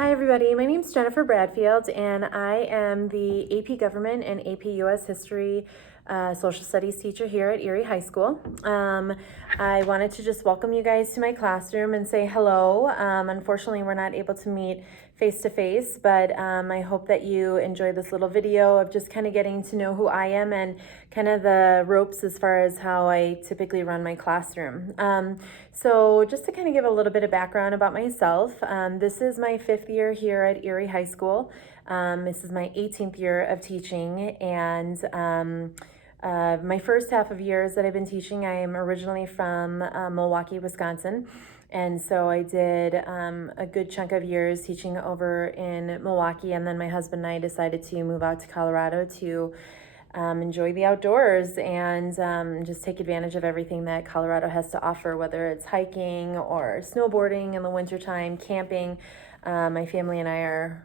Hi everybody, my name is Jennifer Bradfield and I am the AP Government and AP US History Social Studies teacher here at Erie High School. I wanted to just welcome you guys to my classroom and say hello. Unfortunately, we're not able to meet face to face, but I hope that you enjoy this little video of just kind of getting to know who I am and kind of the ropes as far as how I typically run my classroom. So just to kind of give a little bit of background about myself, this is my 5th year here at Erie High School. This is my 18th year of teaching, and my first half of years that I've been teaching, I am originally from Milwaukee, Wisconsin. And so I did a good chunk of years teaching over in Milwaukee, and then my husband and I decided to move out to Colorado to enjoy the outdoors and just take advantage of everything that Colorado has to offer, whether it's hiking or snowboarding in the wintertime, camping. My family and I are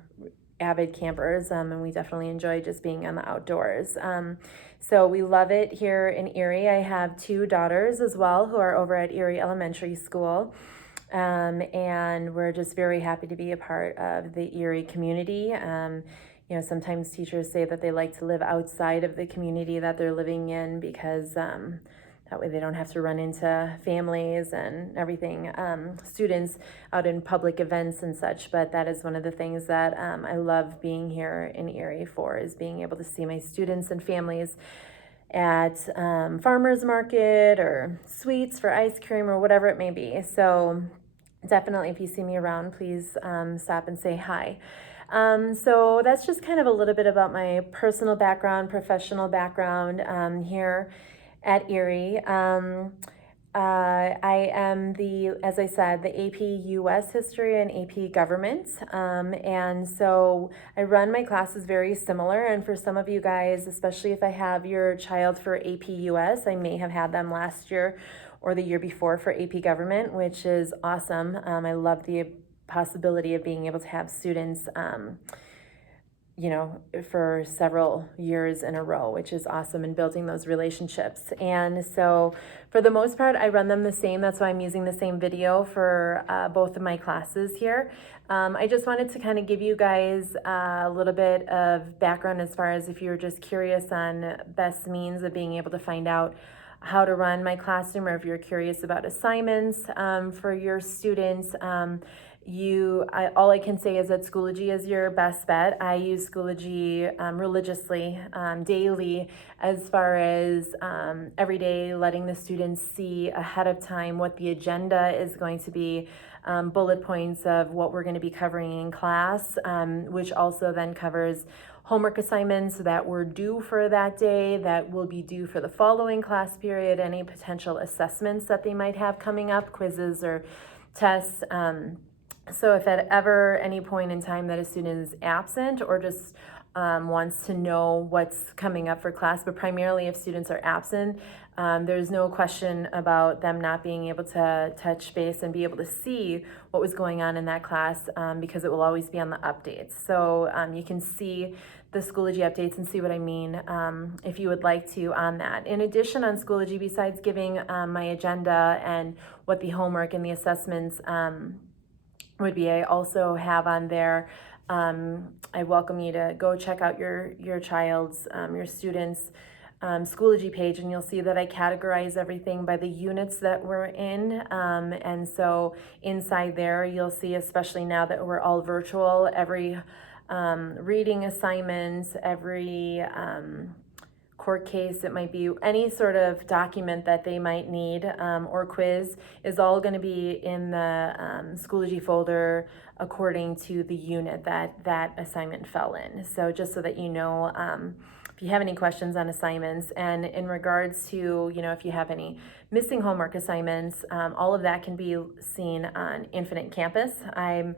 avid campers, and we definitely enjoy just being on the outdoors. So we love it here in Erie. I have 2 daughters as well who are over at Erie Elementary School. And we're just very happy to be a part of the Erie community. Sometimes teachers say that they like to live outside of the community that they're living in because that way they don't have to run into families and everything, students out in public events and such. But that is one of the things that I love being here in Erie for, is being able to see my students and families at farmers market or sweets for ice cream or whatever it may be. So definitely, if you see me around, please stop and say hi. So that's just kind of a little bit about my personal background, professional background here at Erie. I am as I said, the AP US History and AP Government. And so I run my classes very similar. And for some of you guys, especially if I have your child for AP US, I may have had them last year or the year before for AP Government, which is awesome. I love the possibility of being able to have students for several years in a row, which is awesome, and building those relationships. And so for the most part, I run them the same. That's why I'm using the same video for both of my classes here. I just wanted to kind of give you guys a little bit of background as far as if you're just curious on best means of being able to find out how to run my classroom, or if you're curious about assignments for your students. All I can say is that Schoology is your best bet. I use Schoology religiously, daily, as far as every day letting the students see ahead of time what the agenda is going to be, bullet points of what we're going to be covering in class, which also then covers homework assignments that were due for that day, that will be due for the following class period, any potential assessments that they might have coming up, quizzes or tests. So if at ever any point in time that a student is absent or just wants to know what's coming up for class, but primarily if students are absent, there's no question about them not being able to touch base and be able to see what was going on in that class, because it will always be on the updates. So you can see the Schoology updates and see what I mean if you would like to on that. In addition, on Schoology, besides giving my agenda and what the homework and the assessments would be, I also have on there, I welcome you to go check out your child's, your students' Schoology page, and you'll see that I categorize everything by the units that we're in. And so inside there, you'll see, especially now that we're all virtual, every reading assignment, every court case, it might be any sort of document that they might need, or quiz, is all going to be in the Schoology folder according to the unit that assignment fell in. So just so that you know, if you have any questions on assignments, and in regards to, if you have any missing homework assignments, all of that can be seen on Infinite Campus. I'm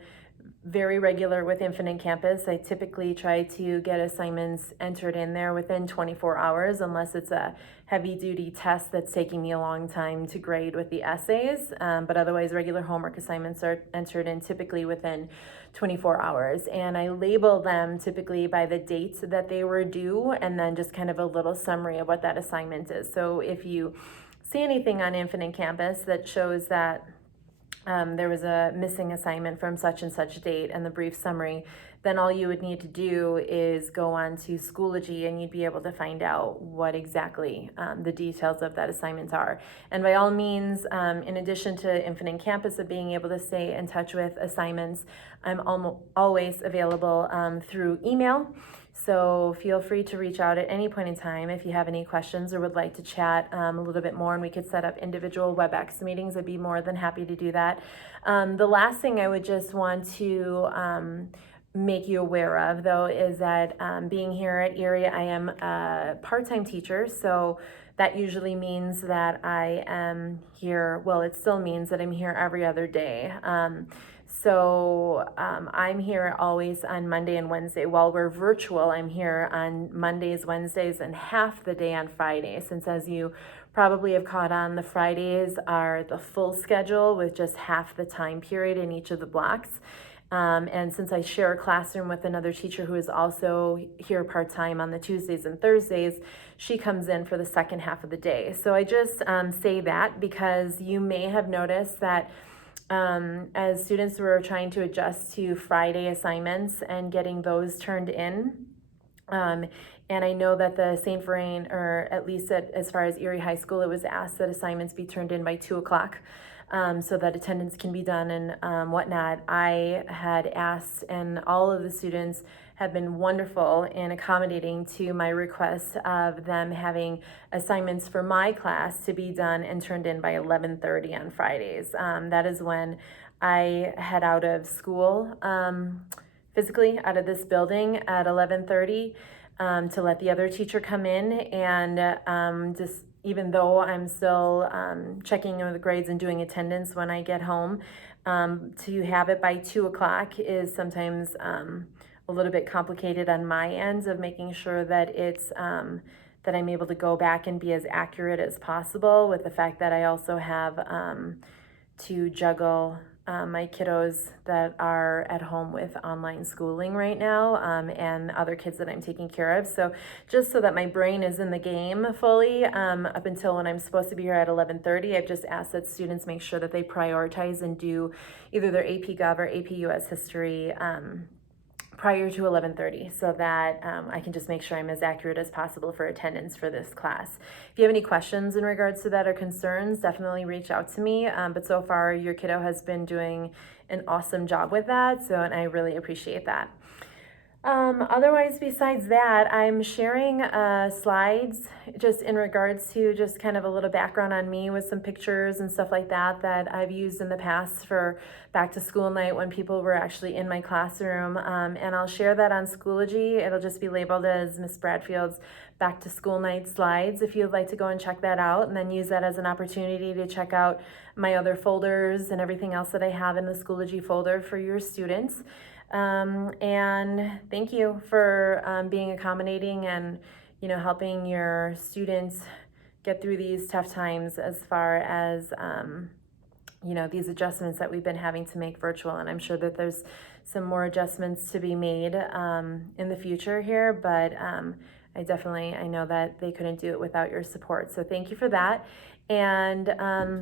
very regular with Infinite Campus. I typically try to get assignments entered in there within 24 hours, unless it's a heavy duty test that's taking me a long time to grade with the essays. But otherwise, regular homework assignments are entered in typically within 24 hours. And I label them typically by the dates that they were due, and then just kind of a little summary of what that assignment is. So if you see anything on Infinite Campus that shows that there was a missing assignment from such and such date and the brief summary, then all you would need to do is go on to Schoology and you'd be able to find out what exactly the details of that assignment are. And by all means, in addition to Infinite Campus of being able to stay in touch with assignments, I'm always available through email. So feel free to reach out at any point in time if you have any questions or would like to chat a little bit more, and we could set up individual WebEx meetings. I'd be more than happy to do that. The last thing I would just want to make you aware of, though, is that being here at Erie, I am a part-time teacher, so that usually means that I am here, well, it still means that I'm here every other day. I'm here always on Monday and Wednesday. While we're virtual, I'm here on Mondays, Wednesdays, and half the day on Friday, since as you probably have caught on, the Fridays are the full schedule with just half the time period in each of the blocks. And since I share a classroom with another teacher who is also here part-time on the Tuesdays and Thursdays, she comes in for the second half of the day. So I just say that because you may have noticed that as students were trying to adjust to Friday assignments and getting those turned in, and I know that the St. Vrain, or at least as far as Erie High School, it was asked that assignments be turned in by 2 o'clock. So that attendance can be done and whatnot. I had asked, and all of the students have been wonderful in accommodating to my request of them having assignments for my class to be done and turned in by 11:30 on Fridays. That is when I head out of school, physically out of this building at 11:30 to let the other teacher come in, and just even though I'm still checking in the grades and doing attendance when I get home, to have it by 2 o'clock is sometimes a little bit complicated on my end of making sure that it's that I'm able to go back and be as accurate as possible, with the fact that I also have to juggle my kiddos that are at home with online schooling right now, and other kids that I'm taking care of. So just so that my brain is in the game fully, up until when I'm supposed to be here at 11:30, I've just asked that students make sure that they prioritize and do either their AP Gov or AP US History prior to 11:30, so that I can just make sure I'm as accurate as possible for attendance for this class. If you have any questions in regards to that or concerns, definitely reach out to me. But so far, your kiddo has been doing an awesome job with that, and I really appreciate that. Otherwise, besides that, I'm sharing slides just in regards to just kind of a little background on me with some pictures and stuff like that that I've used in the past for back to school night when people were actually in my classroom. And I'll share that on Schoology. It'll just be labeled as Miss Bradfield's back to school night slides if you'd like to go and check that out, and then use that as an opportunity to check out my other folders and everything else that I have in the Schoology folder for your students. And thank you for being accommodating and helping your students get through these tough times as far as these adjustments that we've been having to make virtual. And I'm sure that there's some more adjustments to be made in the future here, but I know that they couldn't do it without your support. So thank you for that. And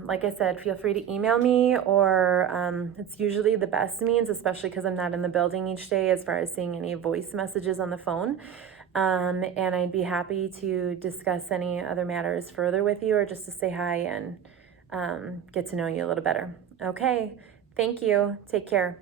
like I said, feel free to email me, or it's usually the best means, especially because I'm not in the building each day, as far as seeing any voice messages on the phone. And I'd be happy to discuss any other matters further with you, or just to say hi and get to know you a little better. Okay, thank you. Take care.